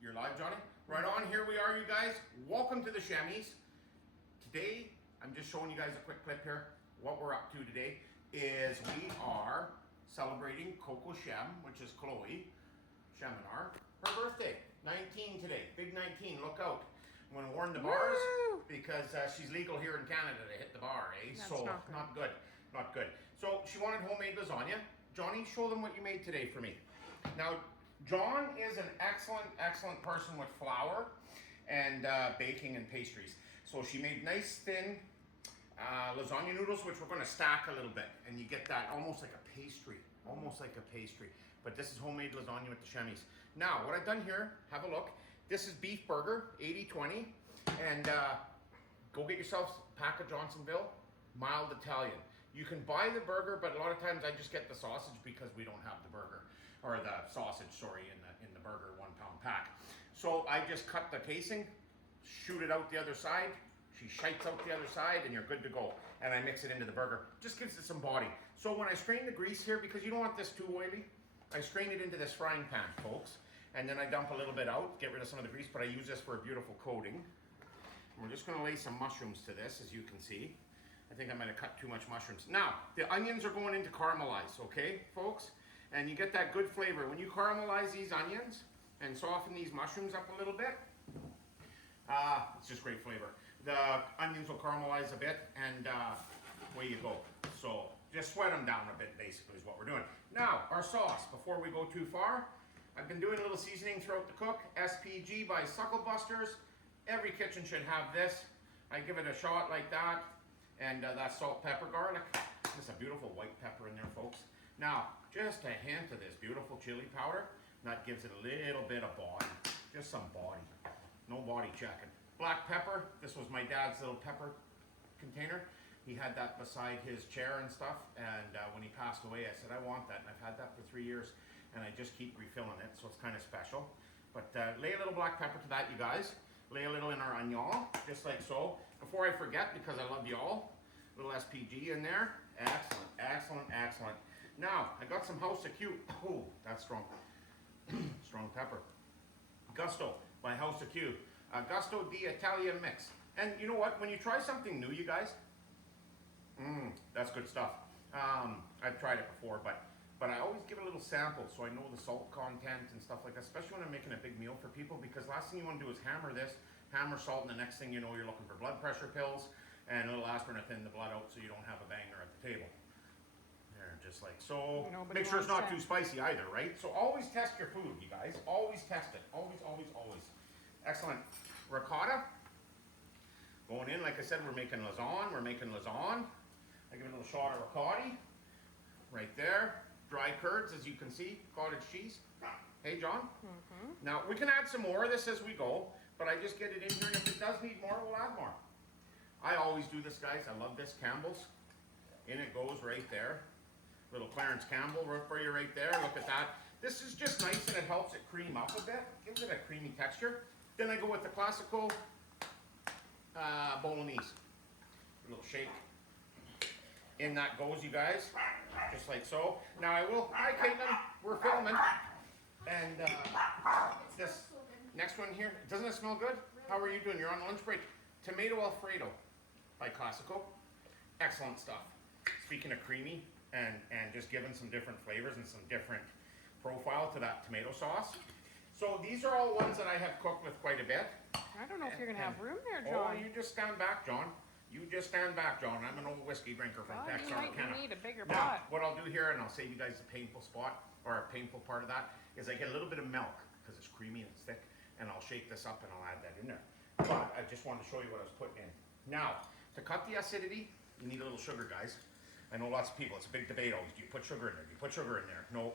You're live, Johnny? Right on, here we are, you guys. Welcome to the Chamois. Today, I'm just showing you guys a quick clip here. What we're up to today is we are celebrating Coco Shem, which is Chloe Cheminar, her birthday. 19 today, big 19, look out. I'm gonna warn the bars because she's legal here in Canada to hit the bar, eh? That's so, not good, not good. So, she wanted homemade lasagna. Johnny, show them what you made today for me. Now, John is an excellent person with flour and baking and pastries. So she made nice thin lasagna noodles, which we're going to stack a little bit. And you get that almost like a pastry, But this is homemade lasagna with the Chamois. Now, what I've done here, have a look. This is beef burger, 80-20. And go get yourself a pack of Johnsonville, mild Italian. You can buy the burger, but a lot of times I just get the sausage because we don't have the burger, or the sausage, sorry, in the burger 1 pound pack. So I just cut the casing, shoot it out the other side, she shites out the other side, and you're good to go. And I mix it into the burger. Just gives it some body. So when I strain the grease here, because you don't want this too oily, I strain it into this frying pan, folks. And then I dump a little bit out, get rid of some of the grease, but I use this for a beautiful coating. And we're just gonna lay some mushrooms to this, as you can see. I think I might have cut too much mushrooms. Now, the onions are going into caramelize, okay, folks? And you get that good flavor. When you caramelize these onions and soften these mushrooms up a little bit, it's just great flavor. The onions will caramelize a bit, and away you go. So just sweat them down a bit, basically, is what we're doing. Now, our sauce, before we go too far, I've been doing a little seasoning throughout the cook. SPG by Sucklebusters. Every kitchen should have this. I give it a shot like that. And that salt, pepper, garlic. There's a beautiful white pepper in there, folks. Now, just a hint of this beautiful chili powder. That gives it a little bit of body. Just some body. No body checking. Black pepper. This was my dad's little pepper container. He had that beside his chair and stuff. And when he passed away, I said, I want that. And I've had that for 3 years. And I just keep refilling it, so it's kind of special. But lay a little black pepper to that, you guys. Lay a little in our onion, just like so. Before I forget, because I love you all, a little SPG in there. Excellent. Now, I got some House of Q. Oh, that's strong. Strong pepper. Gusto by House of Q. Gusto di Italia mix. And you know what? When you try something new, you guys, that's good stuff. I've tried it before, but I always give a little sample so I know the salt content and stuff like that, especially when I'm making a big meal for people, because last thing you want to do is hammer this, hammer salt, and the next thing you know, you're looking for blood pressure pills and a little aspirin to thin the blood out so you don't have a banger at the table. There, just like so. Nobody Make sure it's wants not that. too spicy either, right? So always test your food, you guys. Always test it. Always. Excellent. Ricotta. Going in, like I said, we're making lasagna. I give it a little shot of ricotta. Right there. Dry curds, as you can see, cottage cheese. Hey, John? Now, we can add some more of this as we go, but I just get it in here, and if it does need more, we'll add more. I always do this, guys. I love this, Campbell's. In it goes right there. Little Clarence Campbell for you right there. Look at that. This is just nice, and it helps it cream up a bit. Gives it a creamy texture. Then I go with the classical bolognese. A little shake. In that goes, you guys, just like so. Now hi Caitlin, we're filming. And this next one here, doesn't it smell good? How are you doing? You're on lunch break. Tomato Alfredo by Classico. Excellent stuff. Speaking of creamy and just giving some different flavors and some different profile to that tomato sauce. So these are all ones that I have cooked with quite a bit. I don't know if you're going to have room there, Oh, John. you just stand back, John. You just stand back, John. I'm an old whiskey drinker from Well, you Texarkana. might need a bigger Now, pot. what I'll do here, and I'll save you guys the painful spot, or a painful part of that, is I get a little bit of milk, because it's creamy and it's thick, and I'll shake this up and I'll add that in there. But I just wanted to show you what I was putting in. Now, to cut the acidity, you need a little sugar, guys. I know lots of people, it's a big debate always. Do you put sugar in there? Do you put sugar in there? No.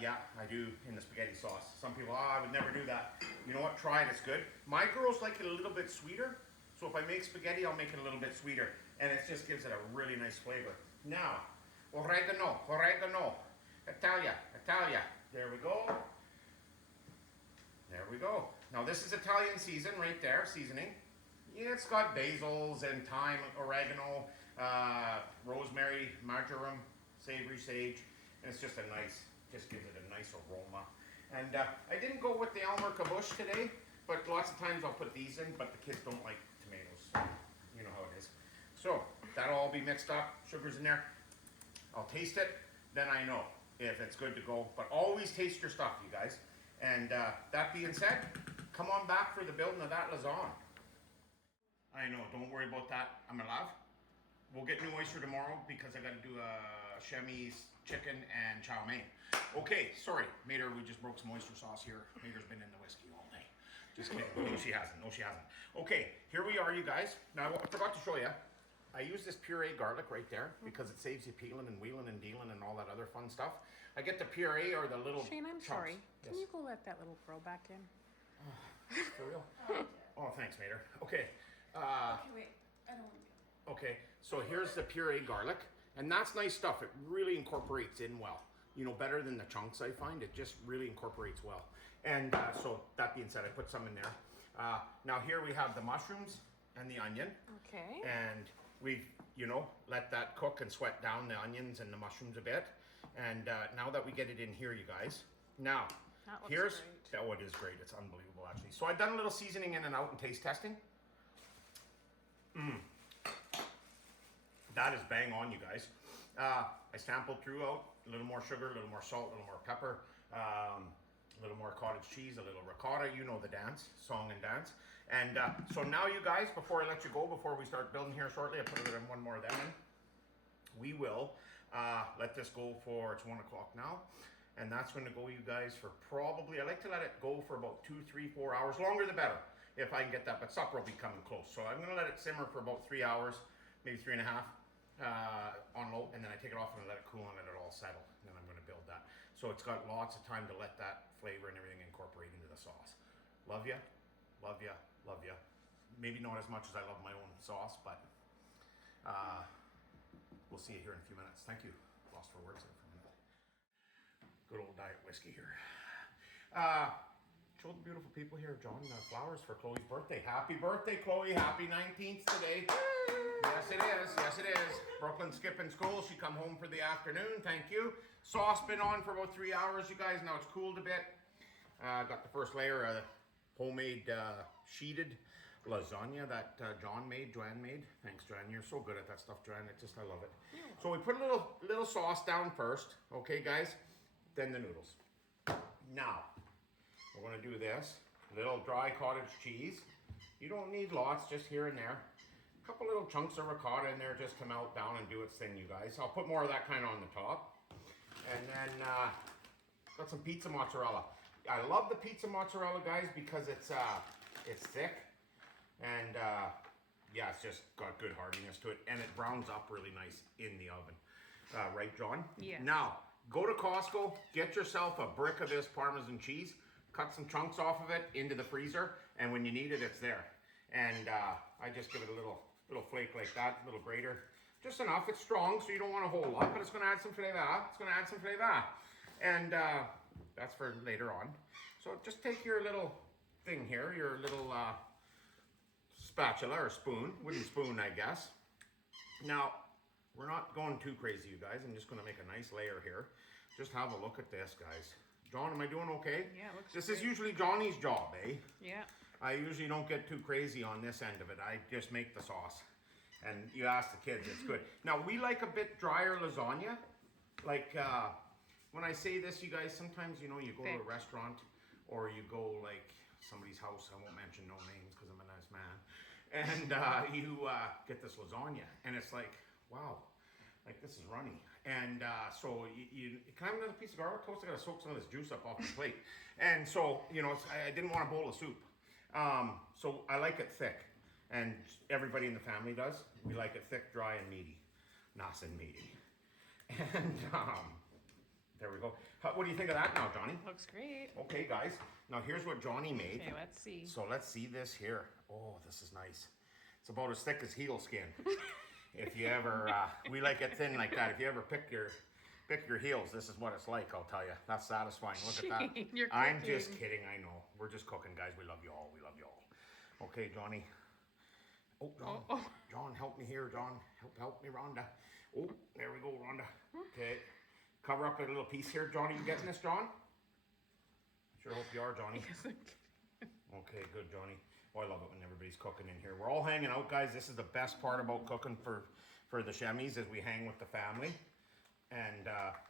Yeah, I do in the spaghetti sauce. Some people, I would never do that. You know what? Try it, it's good. My girls like it a little bit sweeter. So if I make spaghetti, I'll make it a little bit sweeter. And it just gives it a really nice flavor. Now, oregano. Italia. There we go. Now this is Italian season right there, seasoning. Yeah, it's got basils and thyme, oregano, rosemary, marjoram, savory sage. And it's just just gives it a nice aroma. And I didn't go with the Elmer Kabush today, but lots of times I'll put these in, but the kids don't like tomatoes, so you know how it is. So that'll all be mixed up, sugar's in there. I'll taste it, then I know if it's good to go. But always taste your stuff, you guys. And that being said, come on back for the building of that lasagna. I know, don't worry about that. I'm alive. We'll get new oyster tomorrow because I gotta do a chemise chicken and chow mein. Okay, sorry, Mater, we just broke some oyster sauce here. Mater's been in the whiskey all day. Just kidding, no she hasn't, no she hasn't. Okay, here we are, you guys. Now, I forgot to show you. I use this puree garlic right there because it saves you peeling and wheeling and dealing and all that other fun stuff. I get the puree or the little Shane, I'm chunks. sorry. Yes. Can you go let that little girl back in? For real? Oh, thanks, Mater. Okay. Okay, wait. I don't want to. Okay, so here's the puree garlic, and that's nice stuff. It really incorporates in well. You know, better than the chunks, I find. It just really incorporates well. And so, that being said, I put some in there. Now here we have the mushrooms and the onion. Okay. And we've, you know, let that cook and sweat down the onions and the mushrooms a bit. And now that we get it in here, you guys, now, That looks here's, great. oh, it is great. It's unbelievable, actually. So I've done a little seasoning in and out and taste testing. That is bang on, you guys. I sampled throughout, a little more sugar, a little more salt, a little more pepper, a little more cottage cheese, a little ricotta, you know the dance, song and dance. And so now you guys, before I let you go, before we start building here shortly, I put one more of them in. We will let this go for, it's 1 o'clock now. And that's gonna go, you guys, for probably, I like to let it go for about 2, 3, 4 hours. Longer the better, if I can get that, but supper will be coming close. So I'm gonna let it simmer for about 3 hours, maybe 3 and a half. On low, and then I take it off and I let it cool and let it all settle. And then I'm going to build that. So it's got lots of time to let that flavor and everything incorporate into the sauce. Love ya, love ya, love ya. Maybe not as much as I love my own sauce, but we'll see you here in a few minutes. Thank you. Lost for words there for a minute. Good old diet whiskey here. Show the beautiful people here, John, flowers for Chloe's birthday. Happy birthday, Chloe. Happy 19th today. Yes, it is. Yes, it is. Brooklyn's skipping school. She come home for the afternoon. Thank you. Sauce been on for about 3 hours, you guys. Now it's cooled a bit. Got the first layer of homemade sheeted lasagna that Joanne made. Thanks, Joanne. You're so good at that stuff, Joanne. I love it. So we put a little sauce down first. Okay, guys? Then the noodles. Now, we're going to do this. Little dry cottage cheese. You don't need lots, just here and there. A couple little chunks of ricotta in there just to melt down and do its thing, you guys. I'll put more of that kind of on the top. And then got some pizza mozzarella. I love the pizza mozzarella, guys, because it's thick. And yeah, it's just got good hardiness to it. And it browns up really nice in the oven. Right, John? Yes. Now, go to Costco, get yourself a brick of this Parmesan cheese, cut some chunks off of it into the freezer, and when you need it, it's there. And I just give it a little flake like that, little grater. Just enough. It's strong, so you don't want a whole lot, but it's going to add some flavor. It's going to add some flavor. And that's for later on. So just take your little thing here, your little spatula or spoon, wooden spoon, I guess. Now, we're not going too crazy, you guys. I'm just going to make a nice layer here. Just have a look at this, guys. John, am I doing okay? Yeah, it looks This great. is usually Johnny's job, eh? Yeah. I usually don't get too crazy on this end of it. I just make the sauce. And you ask the kids, it's good. Now, we like a bit drier lasagna. Like, when I say this, you guys, sometimes, you know, you go to a Thick. restaurant or you go, like, somebody's house. I won't mention no names because I'm a nice man. And you get this lasagna. And it's like, wow, like, this is runny. And so you can I have another piece of garlic toast? I gotta soak some of this juice up off the plate. And so, you know, I didn't want a bowl of soup. So I like it thick. And everybody in the family does. We like it thick, dry, and meaty. Nice and meaty. And there we go. What do you think of that now, Johnny? Looks great. Okay, guys. Now here's what Johnny made. Okay, let's see. So let's see this here. Oh, this is nice. It's about as thick as heel skin. If you ever, we like it thin like that. If you ever pick your heels, this is what it's like, I'll tell you. That's satisfying. Look at that. Shane, you're I'm just cooking. kidding, I know. We're just cooking, guys. We love you all. We love you all. Okay, Johnny. Oh, John. Oh. John, help me here, John. Help me, Rhonda. Oh, there we go, Rhonda. Okay. Cover up a little piece here. John, are you getting this, John? Sure hope you are, Johnny. Okay, good, Johnny. Oh, I love it when everybody's cooking in here. We're all hanging out, guys. This is the best part about cooking for the Chemies, is we hang with the family. And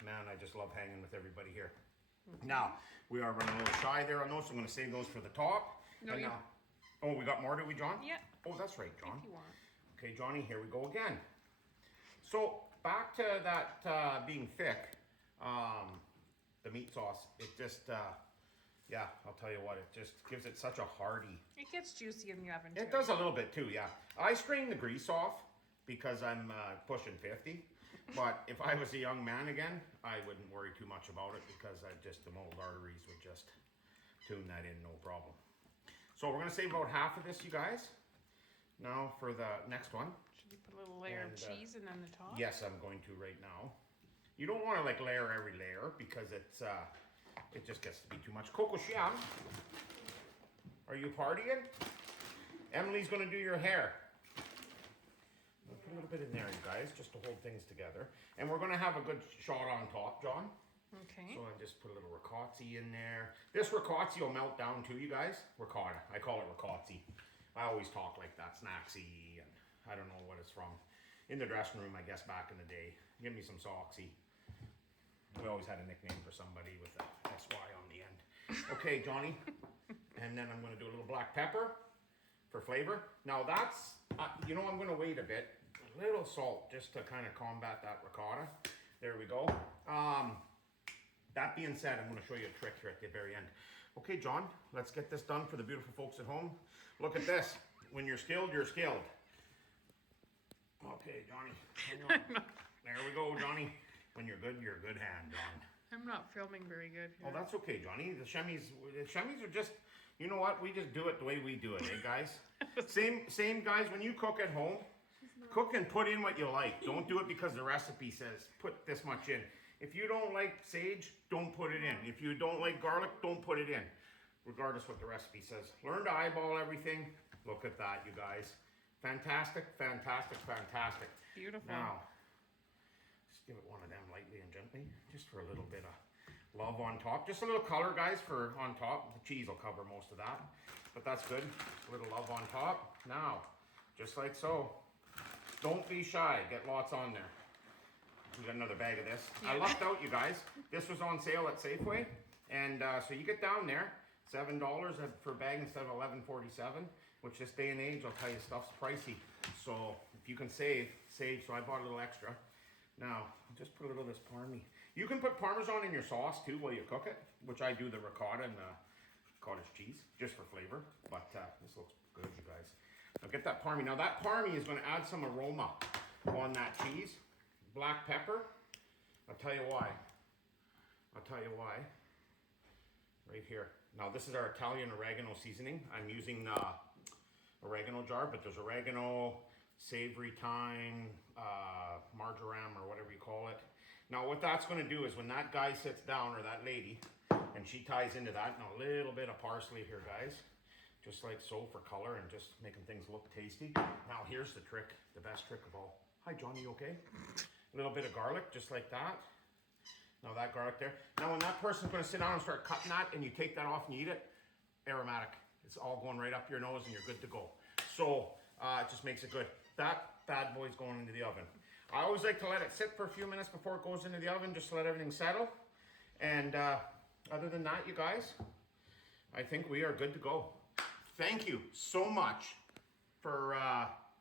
man, I just love hanging with everybody here. Now, we are running a little shy there on those, so I'm going to save those for the top. No, And you- now, oh, we got more, do we, John? Yeah. Oh, that's right, John. If you want. Okay, Johnny, here we go again. So, back to that being thick, the meat sauce, it just, yeah, I'll tell you what, it just gives it such a hearty. It gets juicy in the oven too. It does a little bit too, yeah. I strain the grease off because I'm pushing 50. But if I was a young man again, I wouldn't worry too much about it because the old arteries would just tune that in, no problem. So we're gonna save about half of this, you guys. Now for the next one. Should you put a little layer of And, cheese and then the top? Yes, I'm going to right now. You don't want to like layer every layer because it just gets to be too much. Coco Chiam, are you partying? Emily's gonna do your hair. We'll put a little bit in there, you guys, just to hold things together. And we're gonna have a good shot on top, John. Okay. So I just put a little ricotta in there. This ricotta will melt down too, you guys. Ricotta, I call it ricotta. I always talk like that, snacksy, and I don't know what it's from. In the dressing room, I guess, back in the day. Give me some soxy. We always had a nickname for somebody with a SY on the end. Okay, Johnny. And then I'm gonna do a little black pepper for flavor. Now that's, you know, I'm gonna wait a bit. A little salt just to kind of combat that ricotta. There we go. That being said, I'm gonna show you a trick here at the very end. Okay, John, let's get this done for the beautiful folks at home. Look at this. When you're skilled, you're skilled. Okay, Johnny. Hang on. There we go, Johnny. When you're good hand, John. I'm not filming very good here. Oh, that's okay, Johnny. The Chemies are just, you know what? We just do it the way we do it, eh, guys? Same, guys. When you cook at home, cook and put in what you like. Don't do it because the recipe says put this much in. If you don't like sage, don't put it in. If you don't like garlic, don't put it in. Regardless what the recipe says. Learn to eyeball everything. Look at that, you guys. Fantastic, fantastic, fantastic. Beautiful. Now, just give it one of them lightly and gently, just for a little bit of love on top. Just a little color, guys, for on top. The cheese will cover most of that, but that's good. A little love on top. Now, just like so. Don't be shy. Get lots on there. We got another bag of this. I lucked out, you guys. This was on sale at Safeway, and so you get down there, $7 for a bag instead of $11.47. Which this day and age, I'll tell you, stuff's pricey. So if you can save. So I bought a little extra. Now, just put a little of this parmy. You can put Parmesan in your sauce too while you cook it, which I do the ricotta and the cottage cheese, just for flavor. But this looks good, you guys. Now get that parmy. Now that parmy is gonna add some aroma on that cheese. Black pepper. I'll tell you why. Right here. Now this is our Italian oregano seasoning. I'm using oregano jar, but there's oregano, savory thyme, marjoram, or whatever you call it. Now what that's gonna do is when that guy sits down, or that lady, and she ties into that, and a little bit of parsley here, guys. Just like so for color and just making things look tasty. Now here's the trick, the best trick of all. Hi Johnny, you okay? A little bit of garlic, just like that. Now that garlic there. Now when that person's gonna sit down and start cutting that, and you take that off and you eat it, aromatic. It's all going right up your nose and you're good to go. So it just makes it good. That bad boy's going into the oven. I always like to let it sit for a few minutes before it goes into the oven, just to let everything settle. And other than that, you guys, I think we are good to go. Thank you so much for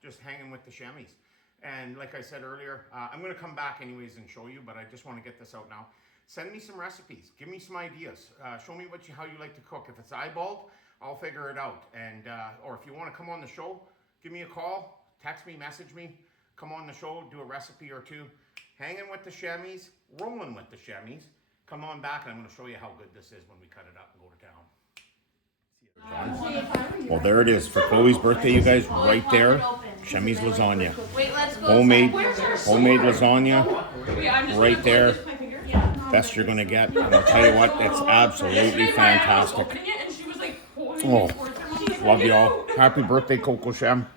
just hanging with the Chemies. And like I said earlier, I'm gonna come back anyways and show you, but I just wanna get this out now. Send me some recipes, give me some ideas. Show me how you like to cook. If it's eyeballed, I'll figure it out. And or if you wanna come on the show, give me a call, text me, message me, come on the show, do a recipe or two. Hanging with the Chemies, rolling with the Chemies. Come on back and I'm gonna show you how good this is when we cut it up and go to town. Well, there it is for Chloe's birthday, you guys, right there. Chemies lasagna. Wait, let's go. Homemade lasagna, right there. Best you're gonna get. And I'll tell you what, it's absolutely fantastic. Oh, love y'all. Happy birthday, Coco Shem.